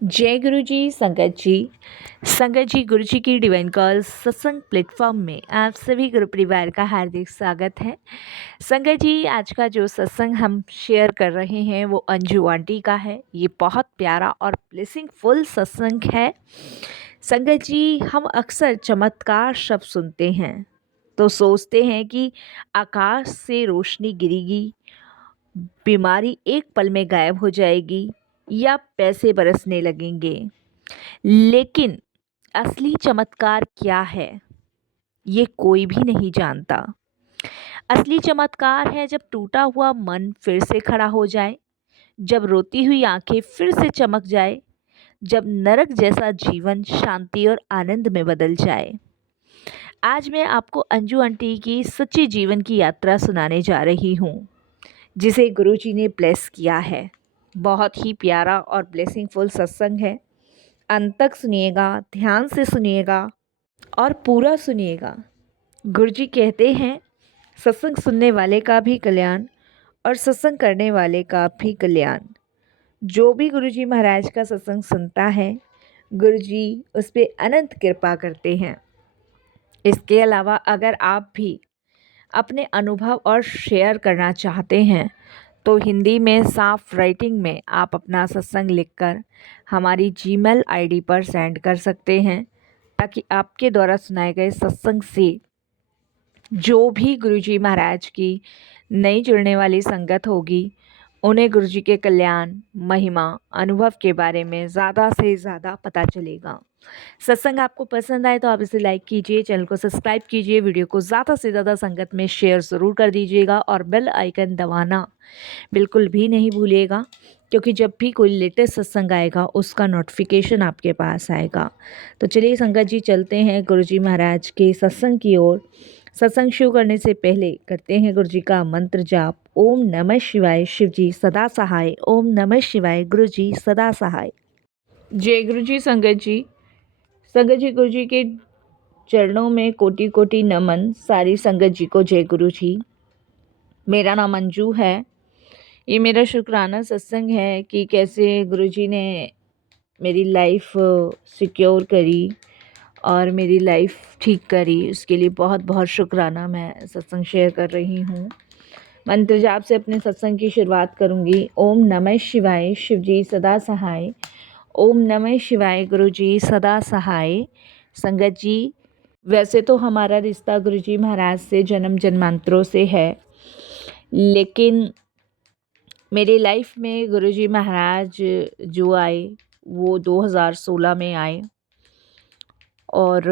जय गुरु जी, संगत जी गुरु जी की डिवाइन कॉल सत्संग प्लेटफॉर्म में आप सभी गुरु परिवार का हार्दिक स्वागत है। संगत जी, आज का जो सत्संग हम शेयर कर रहे हैं वो अंजू आंटी का है। ये बहुत प्यारा और ब्लेसिंग फुल सत्संग है। संगत जी, हम अक्सर चमत्कार शब्द सुनते हैं तो सोचते हैं कि आकाश से रोशनी गिरेगी, बीमारी एक पल में गायब हो जाएगी या पैसे बरसने लगेंगे। लेकिन असली चमत्कार क्या है, ये कोई भी नहीं जानता। असली चमत्कार है जब टूटा हुआ मन फिर से खड़ा हो जाए, जब रोती हुई आंखें फिर से चमक जाए, जब नरक जैसा जीवन शांति और आनंद में बदल जाए। आज मैं आपको अंजू आंटी की सच्ची जीवन की यात्रा सुनाने जा रही हूँ, जिसे गुरुजी ने ब्लेस किया है। बहुत ही प्यारा और ब्लेसिंगफुल सत्संग है। अंत तक सुनिएगा, ध्यान से सुनिएगा और पूरा सुनिएगा। गुरुजी कहते हैं, सत्संग सुनने वाले का भी कल्याण और सत्संग करने वाले का भी कल्याण। जो भी गुरुजी महाराज का सत्संग सुनता है, गुरुजी उस पर अनंत कृपा करते हैं। इसके अलावा अगर आप भी अपने अनुभव और शेयर करना चाहते हैं तो हिंदी में साफ राइटिंग में आप अपना सत्संग लिखकर हमारी जीमेल आईडी पर सेंड कर सकते हैं, ताकि आपके द्वारा सुनाए गए सत्संग से जो भी गुरुजी महाराज की नई जुड़ने वाली संगत होगी, उन्हें गुरुजी के कल्याण, महिमा, अनुभव के बारे में ज़्यादा से ज़्यादा पता चलेगा। सत्संग आपको पसंद आए तो आप इसे लाइक कीजिए, चैनल को सब्सक्राइब कीजिए, वीडियो को ज़्यादा से ज़्यादा संगत में शेयर ज़रूर कर दीजिएगा और बेल आइकन दबाना बिल्कुल भी नहीं भूलिएगा, क्योंकि जब भी कोई लेटेस्ट सत्संग आएगा उसका नोटिफिकेशन आपके पास आएगा। तो चलिए संगत जी, चलते हैं गुरुजी महाराज के सत्संग की ओर। सत्संग शुरू करने से पहले करते हैं गुरुजी का मंत्र जाप। ओम नमः शिवाय, शिव जी सदा सहाय। ओम नमः शिवाय, गुरु जी सदा सहाय। जय गुरु जी। संगत जी गुरु जी के चरणों में कोटि कोटि नमन। सारी संगत जी को जय गुरु जी। मेरा नाम अंजू है। ये मेरा शुक्राना सत्संग है कि कैसे गुरुजी ने मेरी लाइफ सिक्योर करी और मेरी लाइफ ठीक करी। उसके लिए बहुत बहुत शुक्राना मैं सत्संग शेयर कर रही हूँ। मंत्र जाप से अपने सत्संग की शुरुआत करूँगी। ओम नमः शिवाय, शिव जी सदा सहाय। ओम नमः शिवाय, गुरु जी सदा सहाय। संगत जी, वैसे तो हमारा रिश्ता गुरुजी महाराज से जन्म जन्मांतरों से है, लेकिन मेरी लाइफ में गुरुजी महाराज जो आए वो 2016 में आए और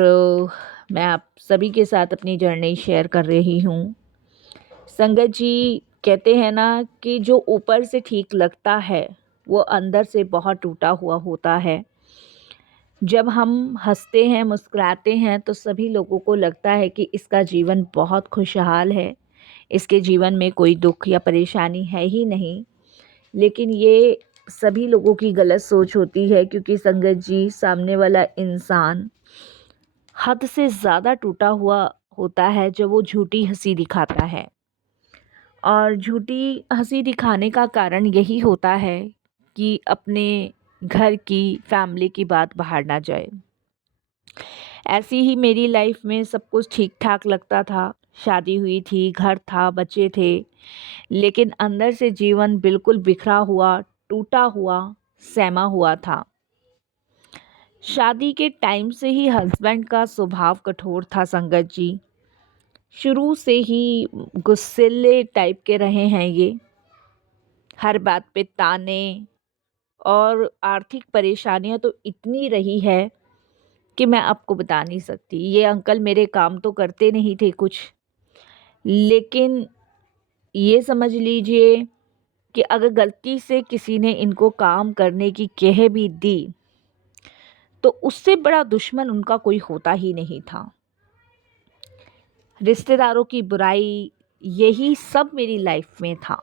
मैं आप सभी के साथ अपनी जर्नी शेयर कर रही हूँ। संगत जी, कहते हैं ना कि जो ऊपर से ठीक लगता है वो अंदर से बहुत टूटा हुआ होता है। जब हम हंसते हैं, मुस्कुराते हैं तो सभी लोगों को लगता है कि इसका जीवन बहुत खुशहाल है, इसके जीवन में कोई दुख या परेशानी है ही नहीं। लेकिन ये सभी लोगों की गलत सोच होती है, क्योंकि संगत जी, सामने वाला इंसान हद से ज़्यादा टूटा हुआ होता है जब वो झूठी हंसी दिखाता है। और झूठी हंसी दिखाने का कारण यही होता है कि अपने घर की, फैमिली की बात बाहर ना जाए। ऐसी ही मेरी लाइफ में सब कुछ ठीक ठाक लगता था। शादी हुई थी, घर था, बच्चे थे, लेकिन अंदर से जीवन बिल्कुल बिखरा हुआ, टूटा हुआ, सहमा हुआ था। शादी के टाइम से ही हस्बैंड का स्वभाव कठोर था संगत जी। शुरू से ही गुस्सैले टाइप के रहे हैं ये। हर बात पे ताने, और आर्थिक परेशानियां तो इतनी रही है कि मैं आपको बता नहीं सकती। ये अंकल मेरे काम तो करते नहीं थे कुछ, लेकिन ये समझ लीजिए कि अगर गलती से किसी ने इनको काम करने की कह भी दी तो उससे बड़ा दुश्मन उनका कोई होता ही नहीं था। रिश्तेदारों की बुराई, यही सब मेरी लाइफ में था।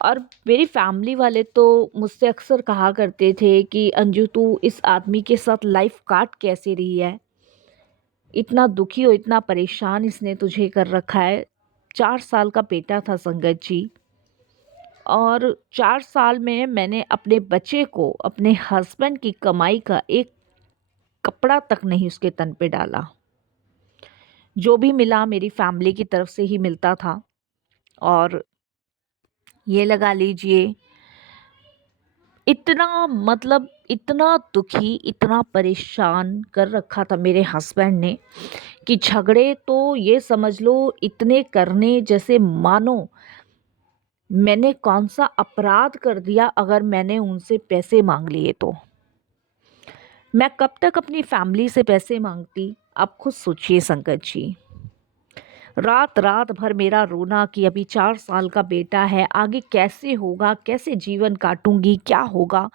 और मेरी फैमिली वाले तो मुझसे अक्सर कहा करते थे कि अंजू, तू इस आदमी के साथ लाइफ काट कैसे रही है, इतना दुखी और इतना परेशान इसने तुझे कर रखा है। 4 साल का बेटा था संगत जी। और 4 साल में मैंने अपने बच्चे को अपने हस्बैंड की कमाई का एक कपड़ा तक नहीं उसके तन पे डाला। जो भी मिला मेरी फैमिली की तरफ से ही मिलता था। और ये लगा लीजिए, इतना मतलब इतना दुखी, इतना परेशान कर रखा था मेरे हस्बैंड ने कि झगड़े तो ये समझ लो इतने करने जैसे मानो मैंने कौन सा अपराध कर दिया अगर मैंने उनसे पैसे मांग लिए तो। मैं कब तक अपनी फैमिली से पैसे मांगती, आप खुद सोचिए संकट जी। रात रात भर मेरा रोना कि अभी 4 साल का बेटा है, आगे कैसे होगा, कैसे जीवन काटूंगी, क्या होगा।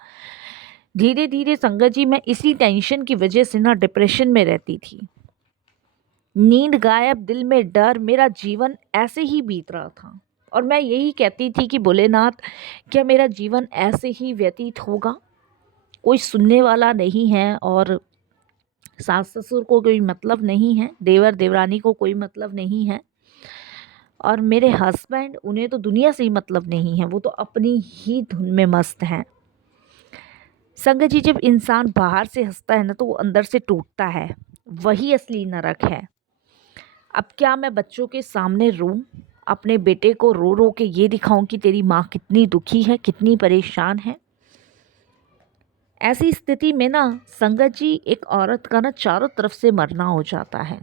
धीरे धीरे संगत जी मैं इसी टेंशन की वजह से ना डिप्रेशन में रहती थी। नींद गायब, दिल में डर, मेरा जीवन ऐसे ही बीत रहा था। और मैं यही कहती थी कि भोलेनाथ, क्या मेरा जीवन ऐसे ही व्यतीत होगा? कोई सुनने वाला नहीं है और सास ससुर को कोई मतलब नहीं है, देवर देवरानी को कोई मतलब नहीं है, और मेरे हस्बैंड, उन्हें तो दुनिया से ही मतलब नहीं है, वो तो अपनी ही धुन में मस्त हैं। संगत जी, जब इंसान बाहर से हंसता है ना तो वो अंदर से टूटता है, वही असली नरक है। अब क्या मैं बच्चों के सामने रोऊं, अपने बेटे को रो रो के ये दिखाऊं कि तेरी माँ कितनी दुखी है, कितनी परेशान है? ऐसी स्थिति में ना संगत जी एक औरत का ना चारों तरफ से मरना हो जाता है।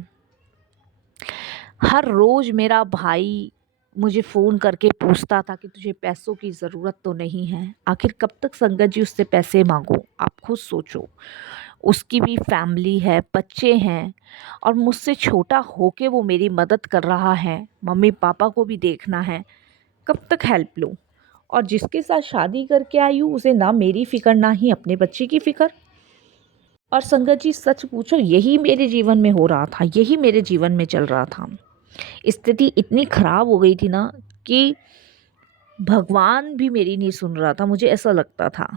हर रोज़ मेरा भाई मुझे फ़ोन करके पूछता था कि तुझे पैसों की ज़रूरत तो नहीं है? आखिर कब तक संगत जी उससे पैसे मांगूं? आप खुद सोचो। उसकी भी फैमिली है, बच्चे हैं, और मुझसे छोटा होके वो मेरी मदद कर रहा है, मम्मी पापा को भी देखना है, कब तक हेल्प लूँ? और जिसके साथ शादी करके आई हूँ उसे ना मेरी फ़िक्र ना ही अपने बच्चे की फ़िक्र। और संगत जी सच पूछो, यही मेरे जीवन में हो रहा था, यही मेरे जीवन में चल रहा था। स्थिति इतनी ख़राब हो गई थी ना कि भगवान भी मेरी नहीं सुन रहा था, मुझे ऐसा लगता था।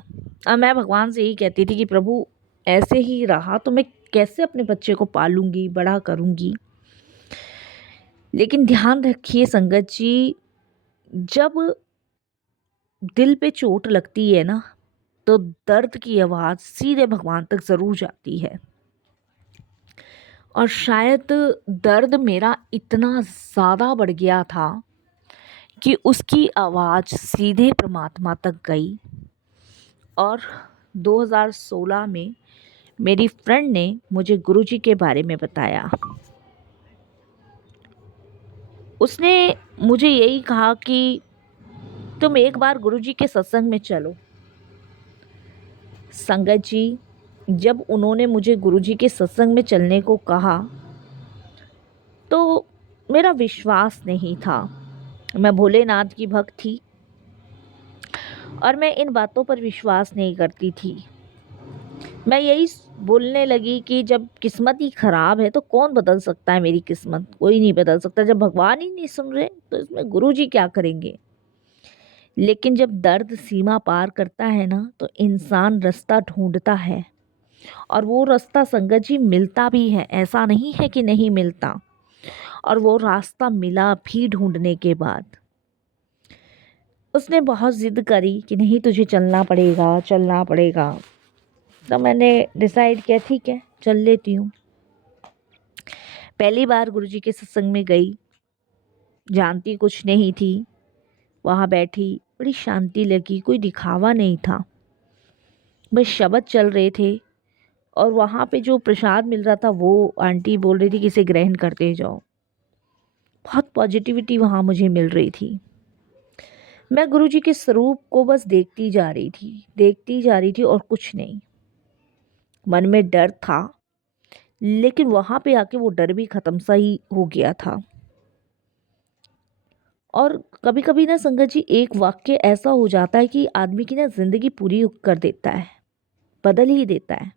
अब मैं भगवान से यही कहती थी कि प्रभु, ऐसे ही रहा तो मैं कैसे अपने बच्चे को पालूंगी, बड़ा करूंगी। लेकिन ध्यान रखिए संगत जी, जब दिल पे चोट लगती है ना तो दर्द की आवाज़ सीधे भगवान तक ज़रूर जाती है। और शायद दर्द मेरा इतना ज़्यादा बढ़ गया था कि उसकी आवाज़ सीधे परमात्मा तक गई। और 2016 में मेरी फ्रेंड ने मुझे गुरुजी के बारे में बताया। उसने मुझे यही कहा कि तुम एक बार गुरुजी के सत्संग में चलो। संगत जी, जब उन्होंने मुझे गुरुजी के सत्संग में चलने को कहा तो मेरा विश्वास नहीं था। मैं भोलेनाथ की भक्त थी और मैं इन बातों पर विश्वास नहीं करती थी। मैं यही बोलने लगी कि जब किस्मत ही ख़राब है तो कौन बदल सकता है मेरी किस्मत? कोई नहीं बदल सकता। जब भगवान ही नहीं सुन रहे तो इसमें गुरुजी क्या करेंगे? लेकिन जब दर्द सीमा पार करता है ना तो इंसान रास्ता ढूंढता है, और वो रास्ता संगत जी मिलता भी है, ऐसा नहीं है कि नहीं मिलता। और वो रास्ता मिला भी ढूंढने के बाद। उसने बहुत ज़िद करी कि नहीं, तुझे चलना पड़ेगा, चलना पड़ेगा। तो मैंने डिसाइड किया, ठीक है चल लेती हूँ। पहली बार गुरुजी के सत्संग में गई, जानती कुछ नहीं थी। वहाँ बैठी, बड़ी शांति लगी, कोई दिखावा नहीं था, बस शब्द चल रहे थे। और वहाँ पे जो प्रसाद मिल रहा था वो आंटी बोल रही थी कि इसे ग्रहण करते जाओ। बहुत पॉजिटिविटी वहाँ मुझे मिल रही थी। मैं गुरुजी के स्वरूप को बस देखती जा रही थी, देखती जा रही थी, और कुछ नहीं। मन में डर था, लेकिन वहाँ पे आके वो डर भी ख़त्म सा ही हो गया था। और कभी कभी ना संगत जी एक वाक्य ऐसा हो जाता है कि आदमी की ना ज़िंदगी पूरी कर देता है, बदल ही देता है।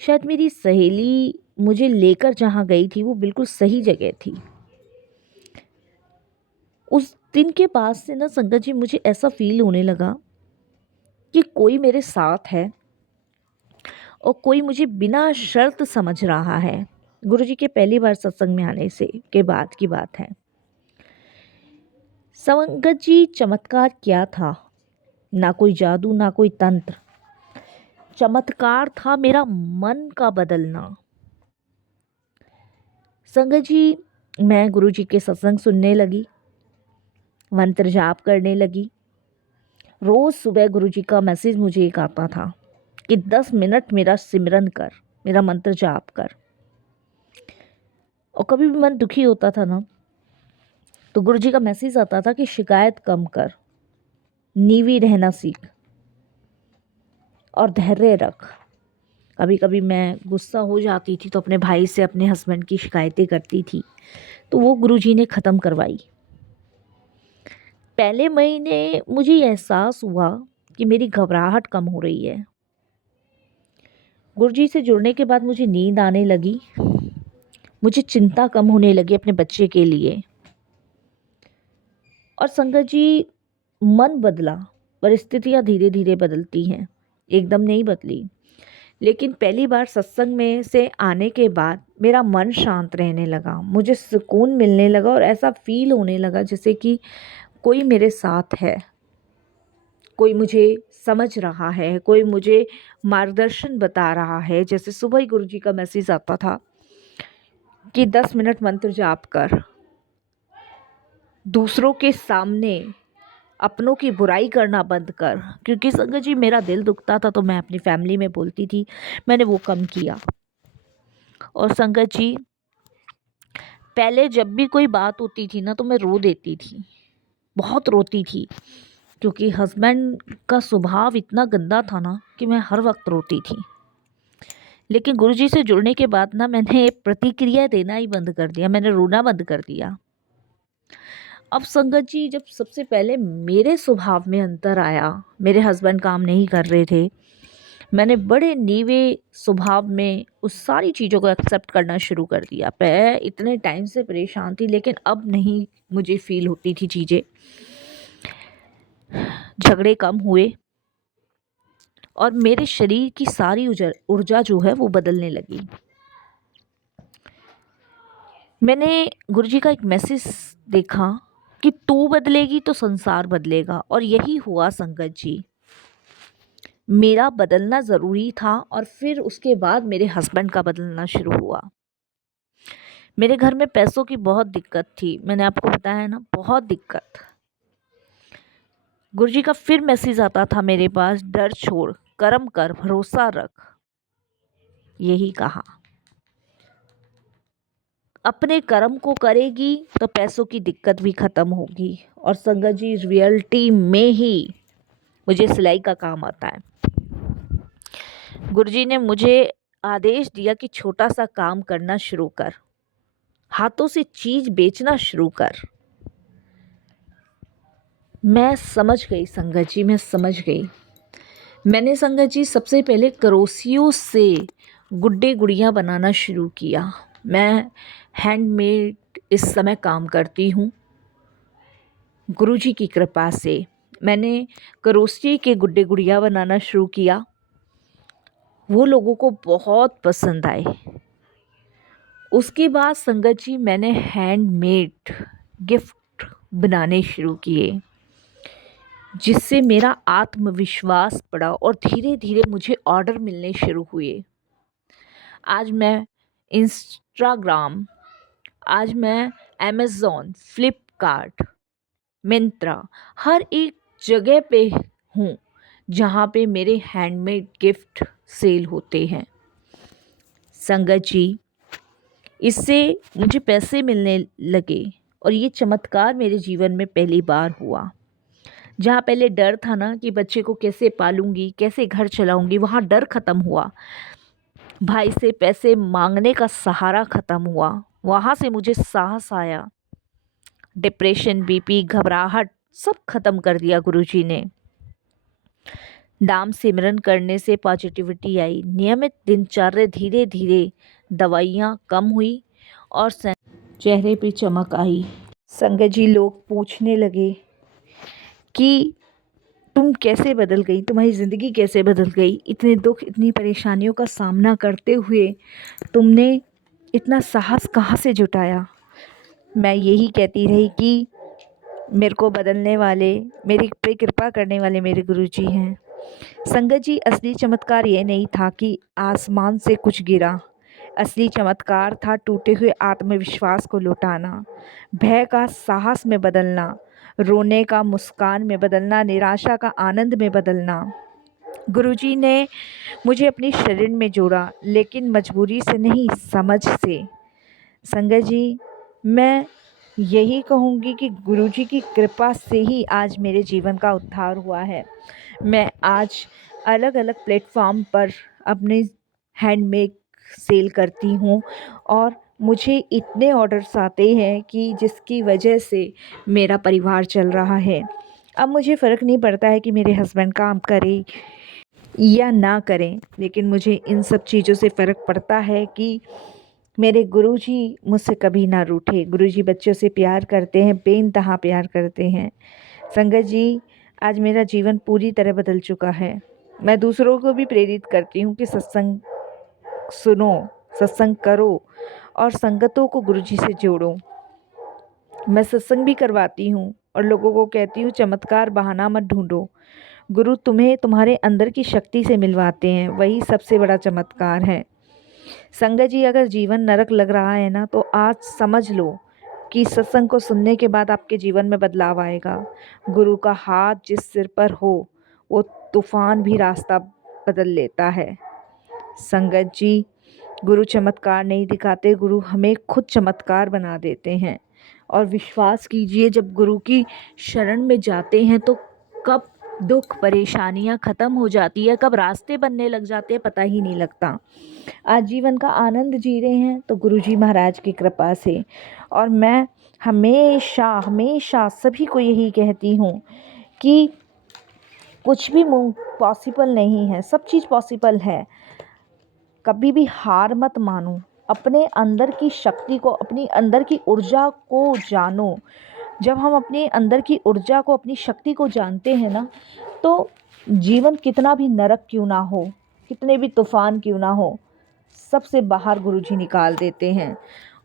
शायद मेरी सहेली मुझे लेकर जहाँ गई थी वो बिल्कुल सही जगह थी। उस दिन के बाद से ना संगत जी मुझे ऐसा फील होने लगा कि कोई मेरे साथ है और कोई मुझे बिना शर्त समझ रहा है। गुरुजी के पहली बार सत्संग में आने से के बाद की बात है। संगत जी, चमत्कार क्या था? ना कोई जादू, ना कोई तंत्र। चमत्कार था मेरा मन का बदलना। संगत जी, मैं गुरुजी के सत्संग सुनने लगी, मंत्र जाप करने लगी। रोज सुबह गुरुजी का मैसेज मुझे एक आता था कि 10 मिनट मेरा सिमरन कर, मेरा मंत्र जाप कर। और कभी भी मन दुखी होता था ना, तो गुरुजी का मैसेज आता था कि शिकायत कम कर, नीवी रहना सीख और धैर्य रख। कभी कभी मैं गुस्सा हो जाती थी तो अपने भाई से अपने हस्बैंड की शिकायतें करती थी, तो वो गुरुजी ने ख़त्म करवाई। पहले महीने मुझे ये एहसास हुआ कि मेरी घबराहट कम हो रही है। गुरुजी से जुड़ने के बाद मुझे नींद आने लगी, मुझे चिंता कम होने लगी अपने बच्चे के लिए। और संगत जी, मन बदला। परिस्थितियाँ धीरे धीरे बदलती हैं, एकदम नहीं बदली। लेकिन पहली बार सत्संग में से आने के बाद मेरा मन शांत रहने लगा, मुझे सुकून मिलने लगा और ऐसा फील होने लगा जैसे कि कोई मेरे साथ है, कोई मुझे समझ रहा है, कोई मुझे मार्गदर्शन बता रहा है। जैसे सुबह ही गुरुजी का मैसेज आता था कि 10 मिनट मंत्र जाप कर, दूसरों के सामने अपनों की बुराई करना बंद कर। क्योंकि संगत जी, मेरा दिल दुखता था तो मैं अपनी फैमिली में बोलती थी, मैंने वो कम किया। और संगत जी, पहले जब भी कोई बात होती थी ना तो मैं रो देती थी, बहुत रोती थी। क्योंकि हस्बैंड का स्वभाव इतना गंदा था ना कि मैं हर वक्त रोती थी। लेकिन गुरुजी से जुड़ने के बाद ना मैंने प्रतिक्रिया देना ही बंद कर दिया, मैंने रोना बंद कर दिया। अब संगत जी, जब सबसे पहले मेरे स्वभाव में अंतर आया, मेरे हस्बैंड काम नहीं कर रहे थे, मैंने बड़े नीवे स्वभाव में उस सारी चीज़ों को एक्सेप्ट करना शुरू कर दिया। मैं इतने टाइम से परेशान थी, लेकिन अब नहीं मुझे फील होती थी चीज़ें। झगड़े कम हुए और मेरे शरीर की सारी ऊर्जा जो है वो बदलने लगी। मैंने गुरुजी का एक मैसेज देखा कि तू बदलेगी तो संसार बदलेगा, और यही हुआ संगत जी। मेरा बदलना ज़रूरी था और फिर उसके बाद मेरे हस्बैंड का बदलना शुरू हुआ। मेरे घर में पैसों की बहुत दिक्कत थी, मैंने आपको बताया ना, बहुत दिक्कत। गुरुजी का फिर मैसेज आता था मेरे पास, डर छोड़, कर्म कर, भरोसा रख। यही कहा, अपने कर्म को करेगी तो पैसों की दिक्कत भी ख़त्म होगी। और संगत जी, रियलिटी में ही मुझे सिलाई का काम आता है। गुरुजी ने मुझे आदेश दिया कि छोटा सा काम करना शुरू कर, हाथों से चीज़ बेचना शुरू कर। मैं समझ गई संगत जी, मैं समझ गई। मैंने संगत जी सबसे पहले करोसियों से गुड्डे गुड़ियाँ बनाना शुरू किया। मैं हैंडमेड इस समय काम करती हूँ, गुरुजी की कृपा से। मैंने करोसिये के गुड्डे गुड़ियाँ बनाना शुरू किया, वो लोगों को बहुत पसंद आए। उसके बाद संगत जी, मैंने हैंडमेड गिफ्ट बनाने शुरू किए, जिससे मेरा आत्मविश्वास बढ़ा और धीरे धीरे मुझे ऑर्डर मिलने शुरू हुए। आज मैं इंस्टाग्राम, आज मैं अमेज़ॉन, फ्लिपकार्ट, मिंत्रा, हर एक जगह पे हूँ जहाँ पे मेरे हैंडमेड गिफ्ट सेल होते हैं। संगत जी, इससे मुझे पैसे मिलने लगे और ये चमत्कार मेरे जीवन में पहली बार हुआ। जहाँ पहले डर था ना कि बच्चे को कैसे पालूंगी, कैसे घर चलाऊंगी, वहाँ डर ख़त्म हुआ। भाई से पैसे मांगने का सहारा ख़त्म हुआ, वहाँ से मुझे साहस आया। डिप्रेशन, बीपी, घबराहट सब ख़त्म कर दिया गुरुजी ने। नाम सिमरन करने से पॉजिटिविटी आई, नियमित दिनचर्या, धीरे धीरे दवाइयाँ कम हुई और चेहरे पे चमक आई। संगत जी, लोग पूछने लगे कि तुम कैसे बदल गई, तुम्हारी ज़िंदगी कैसे बदल गई, इतने दुख, इतनी परेशानियों का सामना करते हुए तुमने इतना साहस कहाँ से जुटाया। मैं यही कहती रही कि मेरे को बदलने वाले, मेरी पे कृपा करने वाले मेरे गुरुजी हैं। संगत जी, असली चमत्कार ये नहीं था कि आसमान से कुछ गिरा। असली चमत्कार था टूटे हुए आत्मविश्वास को लौटाना, भय का साहस में बदलना, रोने का मुस्कान में बदलना, निराशा का आनंद में बदलना। गुरुजी ने मुझे अपने शरीर में जोड़ा, लेकिन मजबूरी से नहीं, समझ से। संगत जी, मैं यही कहूँगी कि गुरुजी की कृपा से ही आज मेरे जीवन का उद्धार हुआ है। मैं आज अलग अलग प्लेटफॉर्म पर अपने हैंडमेड सेल करती हूँ और मुझे इतने ऑर्डर्स आते हैं कि जिसकी वजह से मेरा परिवार चल रहा है। अब मुझे फ़र्क नहीं पड़ता है कि मेरे हस्बैंड काम करें या ना करें, लेकिन मुझे इन सब चीज़ों से फ़र्क पड़ता है कि मेरे गुरुजी मुझसे कभी ना रूठे। गुरुजी बच्चों से प्यार करते हैं, बेइंतहा प्यार करते हैं। संगत जी, आज मेरा जीवन पूरी तरह बदल चुका है। मैं दूसरों को भी प्रेरित करती हूँ कि सत्संग सुनो, सत्संग करो और संगतों को गुरुजी से जोड़ो। मैं सत्संग भी करवाती हूँ और लोगों को कहती हूँ, चमत्कार बहाना मत ढूंढो। गुरु तुम्हें तुम्हारे अंदर की शक्ति से मिलवाते हैं, वही सबसे बड़ा चमत्कार है। संगत जी, अगर जीवन नरक लग रहा है ना, तो आज समझ लो कि सत्संग को सुनने के बाद आपके जीवन में बदलाव आएगा। गुरु का हाथ जिस सिर पर हो, वो तूफान भी रास्ता बदल लेता है। संगत जी, गुरु चमत्कार नहीं दिखाते, गुरु हमें खुद चमत्कार बना देते हैं। और विश्वास कीजिए, जब गुरु की शरण में जाते हैं तो कब दुख परेशानियां ख़त्म हो जाती है, कब रास्ते बनने लग जाते हैं, पता ही नहीं लगता। आज जीवन का आनंद जी रहे हैं तो गुरुजी महाराज की कृपा से। और मैं हमेशा हमेशा सभी को यही कहती हूँ कि कुछ भी पॉसिबल नहीं है, सब चीज़ पॉसिबल है। कभी भी हार मत मानो, अपने अंदर की शक्ति को, अपनी अंदर की ऊर्जा को जानो। जब हम अपने अंदर की ऊर्जा को, अपनी शक्ति को जानते हैं ना, तो जीवन कितना भी नरक क्यों ना हो, कितने भी तूफान क्यों ना हो, सबसे बाहर गुरुजी निकाल देते हैं।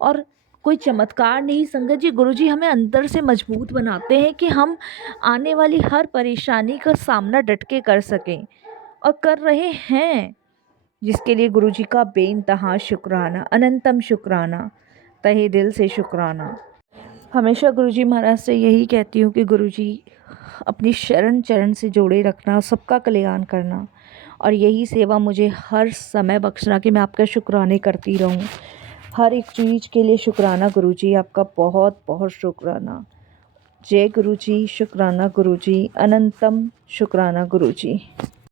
और कोई चमत्कार नहीं संगत जी, गुरुजी हमें अंदर से मजबूत बनाते हैं कि हम आने वाली हर परेशानी का सामना डट के कर सकें, और कर रहे हैं, जिसके लिए गुरुजी का बेइंतहा शुक्राना, अनंतम शुक्राना, तहे दिल से शुक्राना। हमेशा गुरुजी महाराज से यही कहती हूँ कि गुरुजी अपनी शरण चरण से जोड़े रखना, सबका कल्याण करना, और यही सेवा मुझे हर समय बख्शना कि मैं आपका शुक्राने करती रहूं। हर एक चीज़ के लिए शुक्राना गुरुजी, आपका बहुत बहुत शुक्राना। जय गुरुजी, शुक्राना गुरुजी, अनंतम शुक्राना गुरुजी।